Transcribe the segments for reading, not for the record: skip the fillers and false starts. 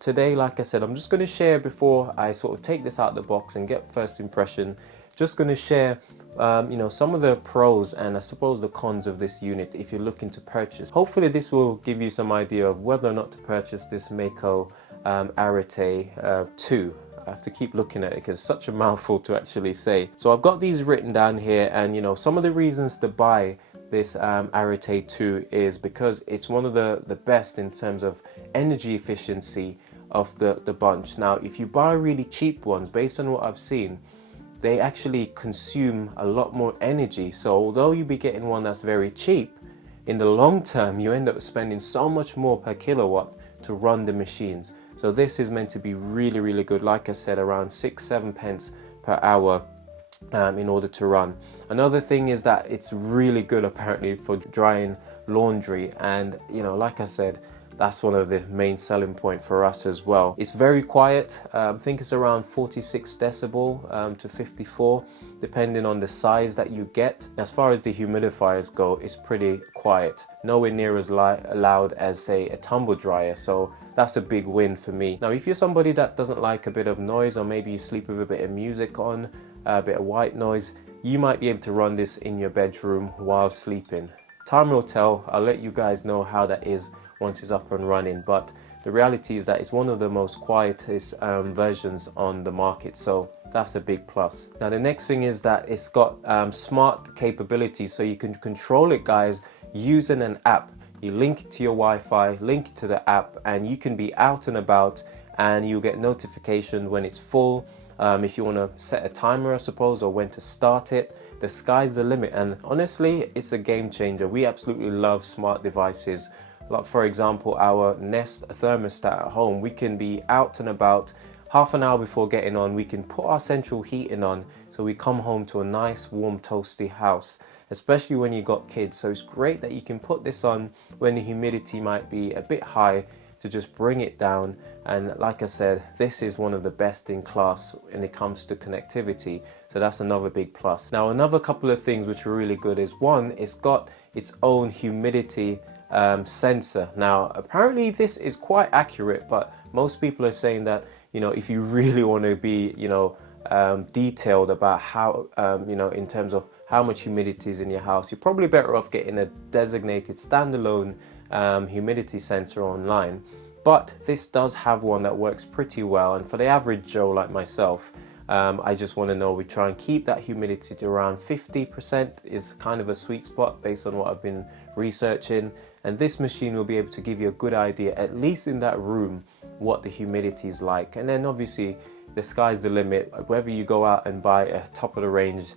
But today, like I said, I'm just going to share, before I sort of take this out of the box and get first impression, just going to share you know, some of the pros and I suppose the cons of this unit if you're looking to purchase. Hopefully this will give you some idea of whether or not to purchase this Meaco Arete 2. I have to keep looking at it because it's such a mouthful to actually say. So I've got these written down here, and you know, some of the reasons to buy this Arete 2 is because it's one of the best in terms of energy efficiency of the bunch. Now if you buy really cheap ones, based on what I've seen, they actually consume a lot more energy. So although you be getting one that's very cheap, in the long term you end up spending so much more per kilowatt to run the machines. So this is meant to be really, really good. Like I said, around 6-7 pence per hour in order to run. Another thing is that it's really good apparently for drying laundry, and you know, like I said, that's one of the main selling point for us as well. It's very quiet. I think it's around 46 decibel to 54, depending on the size that you get. As far as the humidifiers go, it's pretty quiet. Nowhere near as loud as, say, a tumble dryer. So that's a big win for me. Now, if you're somebody that doesn't like a bit of noise, or maybe you sleep with a bit of music on, a bit of white noise, you might be able to run this in your bedroom while sleeping. Time will tell. I'll let you guys know how that is once it's up and running, but the reality is that it's one of the most quietest versions on the market, so that's a big plus. Now the next thing is that it's got smart capabilities, so you can control it, guys, using an app. You link it to your Wi-Fi, link it to the app, and you can be out and about and you'll get notification when it's full. If you want to set a timer, I suppose, or when to start it, the sky's the limit. And honestly, it's a game changer. We absolutely love smart devices. Like for example, our Nest thermostat at home, we can be out and about half an hour before getting on. We can put our central heating on, so we come home to a nice warm toasty house, especially when you got kids. So it's great that you can put this on when the humidity might be a bit high, to just bring it down. And like I said, this is one of the best in class when it comes to connectivity, so that's another big plus. Now another couple of things which are really good is, one, it's got its own humidity sensor. Now apparently this is quite accurate, but most people are saying that, you know, if you really want to be, you know, detailed about how you know, in terms of how much humidity is in your house, you're probably better off getting a designated standalone humidity sensor online. But this does have one that works pretty well, and for the average Joe like myself, I just want to know, we try and keep that humidity to around 50% is kind of a sweet spot based on what I've been researching. And this machine will be able to give you a good idea, at least in that room, what the humidity is like. And then obviously the sky's the limit, whether you go out and buy a top of the range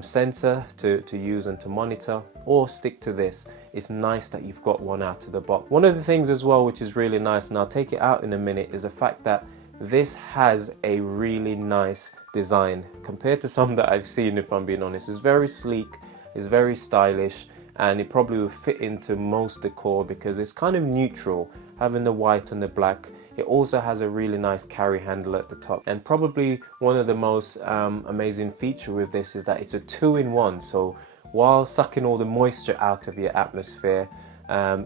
sensor to use and to monitor, or stick to this. It's nice that you've got one out of the box. One of the things as well which is really nice, and I'll take it out in a minute, is the fact that this has a really nice design compared to some that I've seen, if I'm being honest. It's very sleek, it's very stylish, and it probably will fit into most decor because it's kind of neutral, having the white and the black. It also has a really nice carry handle at the top, and probably one of the most amazing feature with this is that it's a 2-in-1. So while sucking all the moisture out of your atmosphere,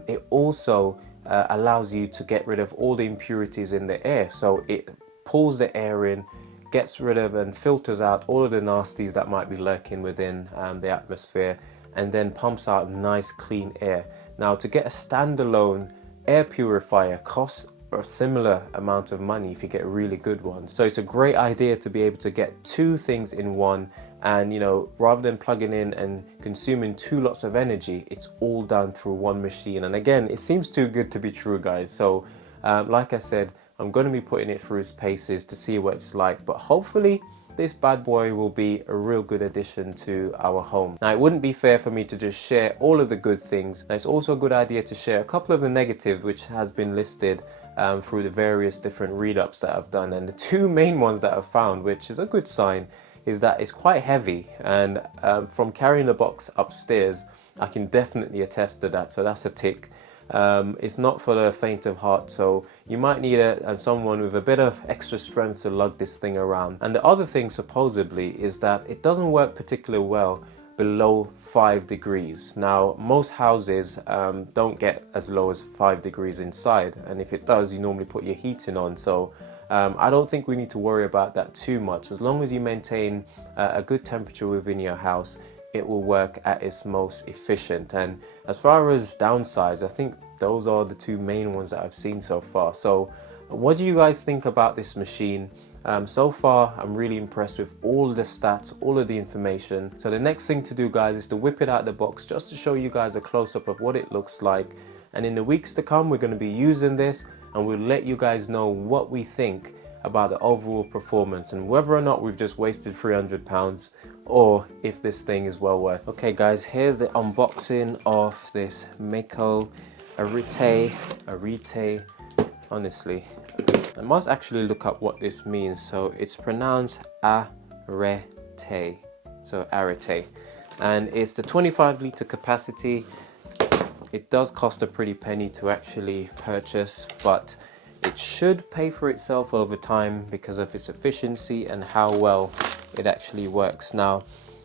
it also allows you to get rid of all the impurities in the air. So it pulls the air in, gets rid of and filters out all of the nasties that might be lurking within the atmosphere, and then pumps out nice clean air. Now to get a standalone air purifier costs a similar amount of money if you get a really good one. So it's a great idea to be able to get two things in one, and you know, rather than plugging in and consuming two lots of energy, it's all done through one machine. And again, it seems too good to be true, guys. So like I said, I'm going to be putting it through its paces to see what it's like, but hopefully this bad boy will be a real good addition to our home. Now it wouldn't be fair for me to just share all of the good things. Now, it's also a good idea to share a couple of the negative which has been listed through the various different read-ups that I've done. And the two main ones that I've found, which is a good sign, is that it's quite heavy, and from carrying the box upstairs I can definitely attest to that, so that's a tick. It's not for the faint of heart, so you might need someone with a bit of extra strength to lug this thing around. And the other thing supposedly is that it doesn't work particularly well below 5 degrees. Now most houses don't get as low as 5 degrees inside, and if it does, you normally put your heating on. So I don't think we need to worry about that too much. As long as you maintain a good temperature within your house, it will work at its most efficient. And as far as downsides, I think those are the two main ones that I've seen so far. So what do you guys think about this machine? So far, I'm really impressed with all of the stats, all of the information. So the next thing to do, guys, is to whip it out of the box just to show you guys a close-up of what it looks like. And in the weeks to come, we're going to be using this, and we'll let you guys know what we think about the overall performance and whether or not we've just wasted £300 or if this thing is well worth. Okay guys, here's the unboxing of this Meaco Arete. Honestly, I must actually look up what this means. So it's pronounced Arete, so Arete, and it's the 25 litre capacity. It does cost a pretty penny to actually purchase, but it should pay for itself over time because of its efficiency and how well it actually works. Now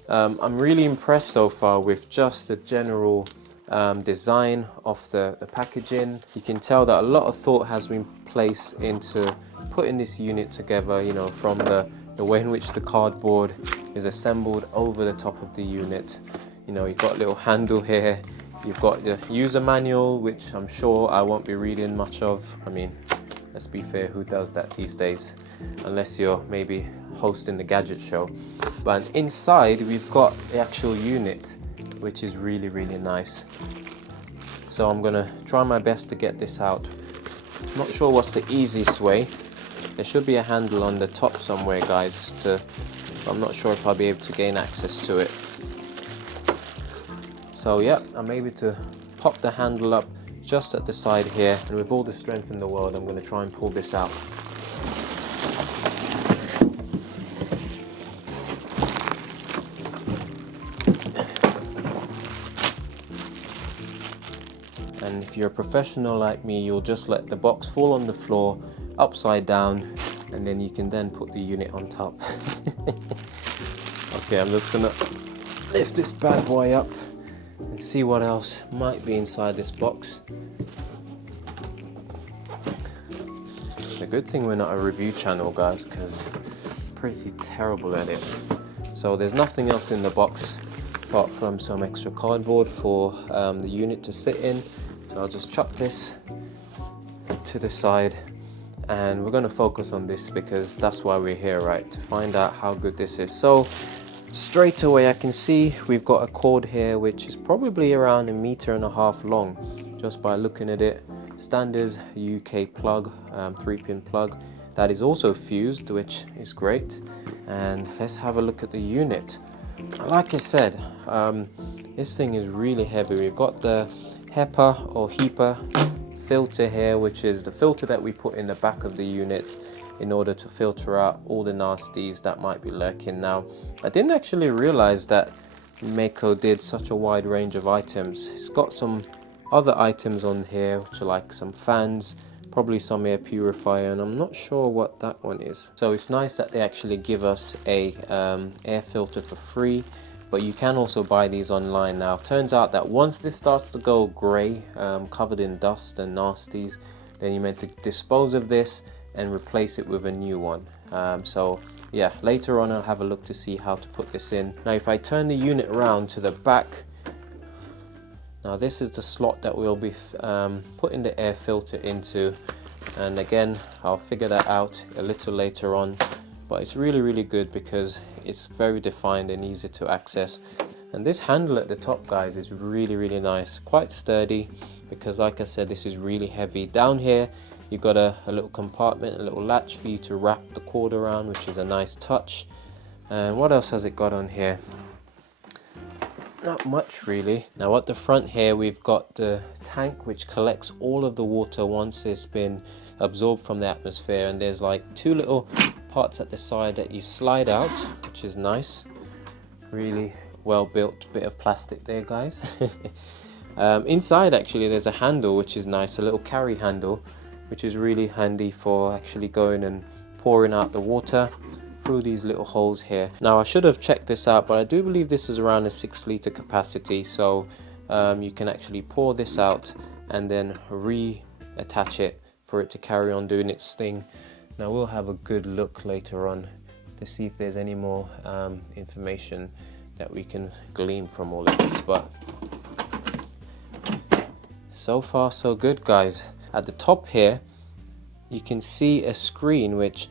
I'm really impressed so far with just the general design of the packaging. You can tell that a lot of thought has been placed into putting this unit together, you know, from the way in which the cardboard is assembled over the top of the unit. You know, you've got a little handle here, you've got the user manual, which I'm sure I won't be reading much of. I mean, let's be fair, who does that these days, unless you're maybe hosting the gadget show. But inside we've got the actual unit, which is really nice. So I'm gonna try my best to get this out. Not sure what's the easiest way. There should be a handle on the top somewhere, guys, I'm not sure if I'll be able to gain access to it. So yeah, I'm able to pop the handle up just at the side here, and with all the strength in the world, I'm going to try and pull this out. And if you're a professional like me, you'll just let the box fall on the floor upside down, and then you can then put the unit on top. Okay, I'm just gonna lift this bad boy up and see what else might be inside this box. The good thing we're not a review channel, guys, because I'm pretty terrible at it. So there's nothing else in the box apart from some extra cardboard for the unit to sit in. So I'll just chuck this to the side, and we're going to focus on this because that's why we're here, right? To find out how good this is. So straight away I can see we've got a cord here which is probably around 1.5 meters long, just by looking at it. Standard UK plug, 3-pin plug that is also fused, which is great. And let's have a look at the unit. Like I said, this thing is really heavy. We've got the HEPA or HEPA filter here, which is the filter that we put in the back of the unit in order to filter out all the nasties that might be lurking. Now, I didn't actually realize that Meaco did such a wide range of items. It's got some other items on here, which are like some fans, probably some air purifier, and I'm not sure what that one is. So it's nice that they actually give us a air filter for free, but you can also buy these online. Now, turns out that once this starts to go grey, covered in dust and nasties, then you're meant to dispose of this and replace it with a new one. So yeah, later on I'll have a look to see how to put this in. Now, if I turn the unit around to the back, now this is the slot that we'll be putting the air filter into, and again I'll figure that out a little later on. But it's really good because it's very defined and easy to access. And this handle at the top, guys, is really nice, quite sturdy, because like I said, this is really heavy. Down here you've got a little compartment, a little latch for you to wrap the cord around, which is a nice touch. And what else has it got on here? Not much really. Now at the front here we've got the tank which collects all of the water once it's been absorbed from the atmosphere, and there's like 2 little parts at the side that you slide out, which is nice. Really well built bit of plastic there, guys. Inside actually there's a handle which is nice, a little carry handle, which is really handy for actually going and pouring out the water. through these little holes here. Now I should have checked this out, but I do believe this is around a 6-litre capacity, so you can actually pour this out and then reattach it for it to carry on doing its thing. Now we'll have a good look later on to see if there's any more information that we can glean from all of this, but so far so good, guys. At the top here you can see a screen which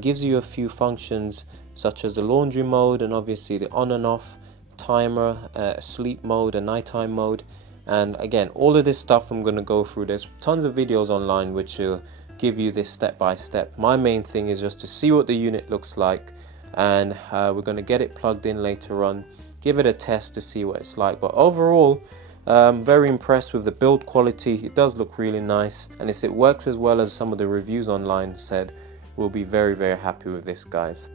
gives you a few functions such as the laundry mode, and obviously the on and off, timer, sleep mode, and nighttime mode. And again, all of this stuff I'm going to go through. There's tons of videos online which will give you this step by step. My main thing is just to see what the unit looks like, and we're going to get it plugged in later on, give it a test to see what it's like. But overall, very impressed with the build quality. It does look really nice, and if it works as well as some of the reviews online said, we'll be very happy with this, guys.